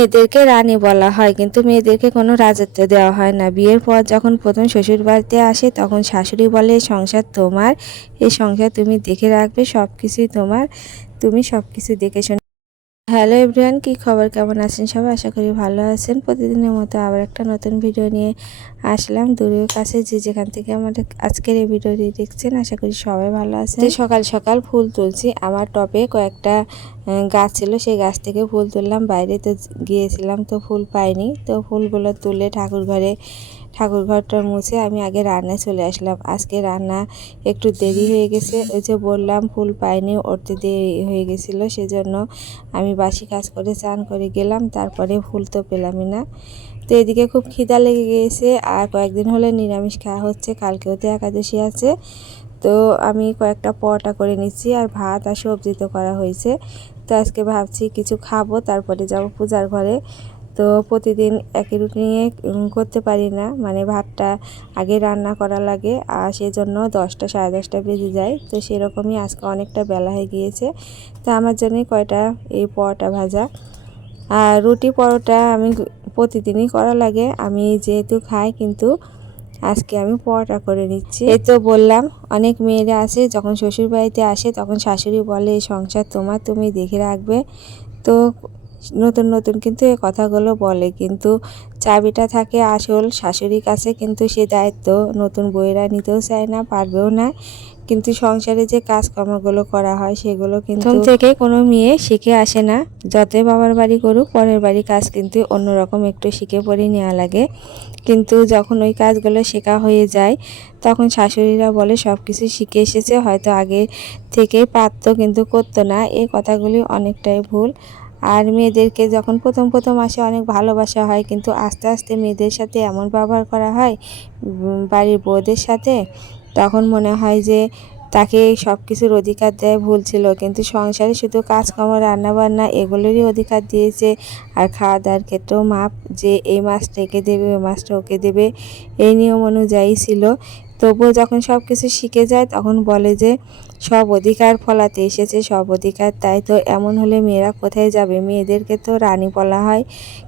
মেয়েদেরকে রানী বলা হয়, কিন্তু মেয়েদেরকে কোনো রাজত্ব দেওয়া হয় না। বিয়ের পর যখন প্রথম শ্বশুর বাড়িতে আসে, তখন শাশুড়ি বলে "এই সংসার তোমার, এই সংসার তুমি দেখে রাখবে সব কিছুই তোমার, তুমি সব কিছু দেখে শুনে। হ্যালো এভরিওয়ান, কি খবর? কেমন আছেন সবাই? আশা করি ভালো আছেন। প্রতিদিনের মতো আবার একটা নতুন ভিডিও নিয়ে আসলাম। দূরের কাছে যে যেখান থেকে আমাদের আজকের এই ভিডিওটি দেখছেন, আশা করি সবাই ভালো আছেন। সকাল সকাল ফুল তুলছি। আমার টবে কয়েকটা গাছ ছিল। সেই গাছ থেকে ফুল তুললাম। বাইরে তো গিয়েছিলাম, তো ফুল পাইনি। তো ফুলগুলো তুলে ঠাকুর ঘরে ঠাকুর ঘরটা মুছে আমি আগে রান্নায় চলে আসলাম। আজকে রান্না একটু দেরি হয়ে গেছে। ওই যে বললাম, ফুল পাইনি উঠতে দেরি হয়ে গেছিল, সেজন্য আমি বাসি কাজ করে চান করে গেলাম, তারপরে ফুল তো পেলামই না। তো এদিকে খুব খিদা লেগে গিয়েছে আর কয়েকদিন হলে নিরামিষ খাওয়া হচ্ছে, কালকেও তো একাদশী আছে। তো আমি কয়েকটা পরোটা করে নিচ্ছি, আর ভাত আর সবজি তো করা হয়েছে। তো আজকে ভাবছি কিছু খাব, তারপরে যাব পূজার ঘরে। তো প্রতিদিন একই রুটিনে করতে পারি না। মানে ভাতটা আগে রান্না করা লাগে, আর সেজন্য দশটা, সাড়ে দশটা বেজে যায়। তো সেরকমই আজকে অনেকটা বেলা হয়ে গিয়েছে। তো আমার জন্যই কয়টা এই পরোটা ভাজা। আর রুটি পরোটা আমি প্রতিদিনই করা লাগে। আমি যেহেতু খাই, কিন্তু আজকে আমি পরোটা করে নিচ্ছি। এই তো বললাম, অনেক মেয়েরা আছে যখন শ্বশুর বাড়িতে আসে, তখন শাশুড়ি বলে, এই সংসার তোমার, তুমি দেখে রাখবে। তো নতুন নতুন কিন্তু এই কথাগুলো বলে। কিন্তু চাবিটা থাকে আসল শাশুড়ির কাছে, কিন্তু সে দায়িত্ব নতুন বইয়েরা নিতেও চায় না, পারবেও না। কিন্তু সংসারে যে কাজকর্মগুলো করা হয়, সেগুলো কিন্তু থেকে কোনো মেয়ে শিখে আসে না। যতই বাবার বাড়ি করুক, পরের বাড়ি কাজ কিন্তু অন্যরকম একটু শিখে পড়ে নেওয়া লাগে। কিন্তু যখন ওই কাজগুলো শেখা হয়ে যায়, তখন শাশুড়িরা বলে সব কিছু শিখে এসেছে, হয়তো আগে থেকেই পারতো, কিন্তু করতো না। এই কথাগুলি অনেকটাই ভুল। আর মেয়েদেরকে যখন প্রথম প্রথম আসে অনেক ভালোবাসা হয়, কিন্তু আস্তে আস্তে মেয়েদের সাথে এমন ব্যবহার করা হয় বাড়ির বউদের সাথে, তখন মনে হয় যে তাকে সব কিছুর অধিকার দেয় ভুল ছিল। কিন্তু সংসারে শুধু কাজকর্ম, রান্নাবান্না এগুলোরই অধিকার দিয়েছে। আর খাওয়া দাওয়ার ক্ষেত্রেও মাপ যে এই মাছটা একে দেবে, ওই মাছটা ওকে দেবে, এই নিয়ম অনুযায়ী ছিল। তবুও যখন সব কিছু শিখে যায়, তখন বলে যে সব অধিকার ফলাতে এসেছে, সব অধিকার তাই তো এমন হলে মেয়েরা কোথায় যাবে? মেয়েদেরকে তো রানী বলা হয়,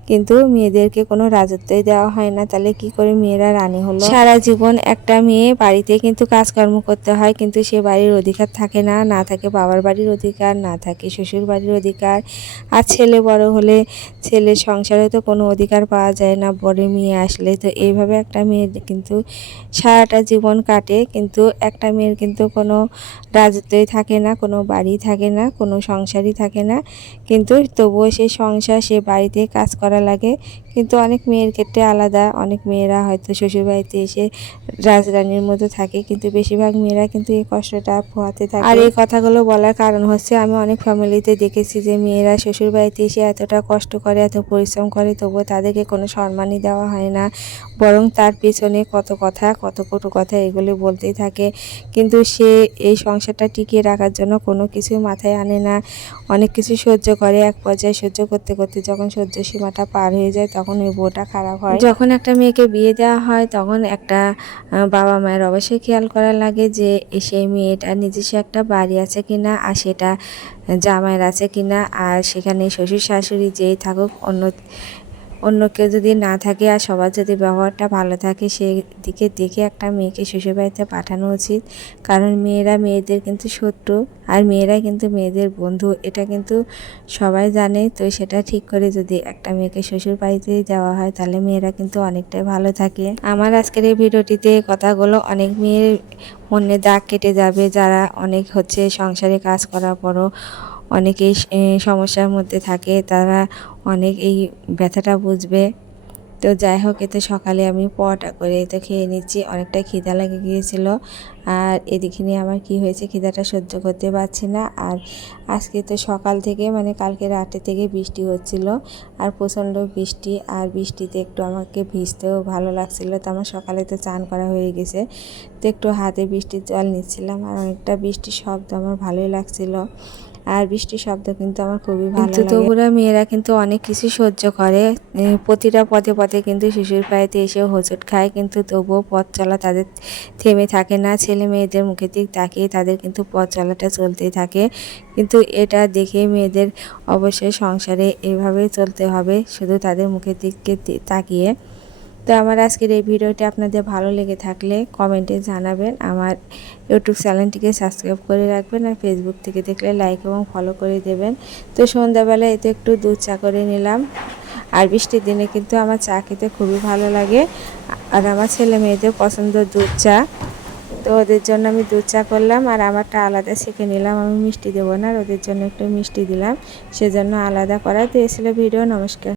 কিন্তু মেয়েদেরকে কোনো রাজত্বই দেওয়া হয় না। তাহলে কি করে মেয়েরা রানী হলো? সারা জীবন একটা মেয়ে বাড়িতে কিন্তু কাজকর্ম করতে হয়, কিন্তু সে বাড়ির অধিকার থাকে না। না থাকে বাবার বাড়ির অধিকার, না থাকে শ্বশুর বাড়ির অধিকার। আর ছেলে বড় হলে ছেলের সংসারে তো কোনো অধিকার পাওয়া যায় না, বড় মেয়ে আসলে। তো এইভাবে একটা মেয়ের কিন্তু সারাটা জীবন কাটে, কিন্তু একটা মেয়ের কিন্তু কোনো রাজত্বই থাকে না, কোনো বাড়ি থাকে না, কোনো সংসারই থাকে না। কিন্তু তবুও সেই সংসার, সে বাড়িতে কাজ করা লাগে। কিন্তু অনেক মেয়ের ক্ষেত্রে আলাদা, অনেক মেয়েরা হয়তো শ্বশুরবাড়িতে এসে রাজরানীর মতো থাকে, কিন্তু বেশিরভাগ মেয়েরা কিন্তু এই কষ্টটা পোহাতে থাকে। আর এই কথাগুলো বলার কারণ হচ্ছে, আমি অনেক ফ্যামিলিতে দেখেছি যে মেয়েরা শ্বশুরবাড়িতে এসে এতটা কষ্ট করে, এত পরিশ্রম করে, তবুও তাদেরকে কোনো সম্মানই দেওয়া হয় না। বরং তার পেছনে কত কথা, কত কটু কথা এগুলি বলতেই থাকে। কিন্তু সে এই সংসারটা টিকিয়ে রাখার জন্য কোনো কিছুই মাথায় আনে না। অনেক কিছু সহ্য করে, এক পর্যায়ে সহ্য করতে করতে যখন সহ্য সীমাটা পার হয়ে যায়, তখন ওই বউটা খারাপ হয়। যখন একটা মেয়েকে বিয়ে দেওয়া হয়, তখন একটা বাবা মায়ের অবশ্যই খেয়াল করা লাগে যে সেই মেয়েটা নিজস্ব একটা বাড়ি আছে কিনা, আর সেটা জামাইয়ের আছে কিনা, আর সেখানে শ্বশুর শাশুড়ি যেই থাকুক, অন্য অন্য কেউ যদি না থাকে আর সবার যদি ব্যবহারটা ভালো থাকে সেই দিকে দেখে একটা মেয়েকে শ্বশুরবাড়িতে পাঠানো উচিত। কারণ মেয়েরা মেয়েদের কিন্তু শত্রু আর মেয়েরা কিন্তু মেয়েদের বন্ধু, এটা কিন্তু সবাই জানে। তো সেটা ঠিক করে যদি একটা মেয়েকে শ্বশুর বাড়িতে দেওয়া হয়, তাহলে মেয়েরা কিন্তু অনেকটাই ভালো থাকে। আমার আজকের এই ভিডিওটিতে কথাগুলো অনেক মেয়ের মনে দাগ কেটে যাবে, যারা অনেক হচ্ছে সংসারে কাজ করার পরও অনেকেই সমস্যার মধ্যে থাকে, তারা অনেক এই ব্যথাটা বুঝবে। তো যাই হোক, এতে সকালে আমি পরোটা করে তো খেয়ে নিচ্ছি, অনেকটা খিদা লেগে গিয়েছিল। আর এদিকে নিয়ে আমার কি হয়েছে খিদাটা সহ্য করতে পারছি না। আর আজকে তো সকাল থেকে মানে কালকে রাতে থেকে বৃষ্টি হচ্ছিল, আর প্রচণ্ড বৃষ্টি। আর বৃষ্টিতে একটু আমাকে ভিজতেও ভালো লাগছিল, তো আমার সকালে তো চান করা হয়ে গেছে। তো একটু হাতে বৃষ্টির জল নিচ্ছিলাম, আর অনেকটা বৃষ্টির শব্দ আমার ভালোই লাগছিল। আর বৃষ্টির শব্দ কিন্তু আমার খুবই ভালো লাগে। তবুরা মেয়েরা কিন্তু অনেক কিছু সহ্য করে। প্রতিটা পথে পথে কিন্তু শিশুর পায়েতে এসে হোঁচট খায় কিন্তু তবুও পথ চলা তাদের থেমে থাকে না। ছেলে মেয়েদের মুখের দিক তাকিয়ে তাদের কিন্তু পথ চলাটা চলতেই থাকে। কিন্তু এটা দেখে মেয়েদের অবশ্যই সংসারে এভাবেই চলতে হবে শুধু তাদের মুখের দিকে তাকিয়ে। তো আমার আজকের এই ভিডিওটি আপনাদের ভালো লেগে থাকলে কমেন্টে জানাবেন। আমার ইউটিউব চ্যানেলটিকে সাবস্ক্রাইব করে রাখবেন আর ফেসবুক থেকে দেখলে লাইক এবং ফলো করে দেবেন। তো সন্ধ্যাবেলা এতে একটু দুধ চা করে নিলাম। আর বৃষ্টির দিনে কিন্তু আমার চা খেতে খুবই ভালো লাগে। আর আমার ছেলে মেয়েদের পছন্দ দুধ চা। তো ওদের জন্য আমি দুধ চা করলাম আর আমারটা আলাদা শিখে নিলাম। আমি মিষ্টি দেবো না আর ওদের জন্য একটু মিষ্টি দিলাম। সেজন্য আলাদা করা। তো এ ভিডিও। নমস্কার।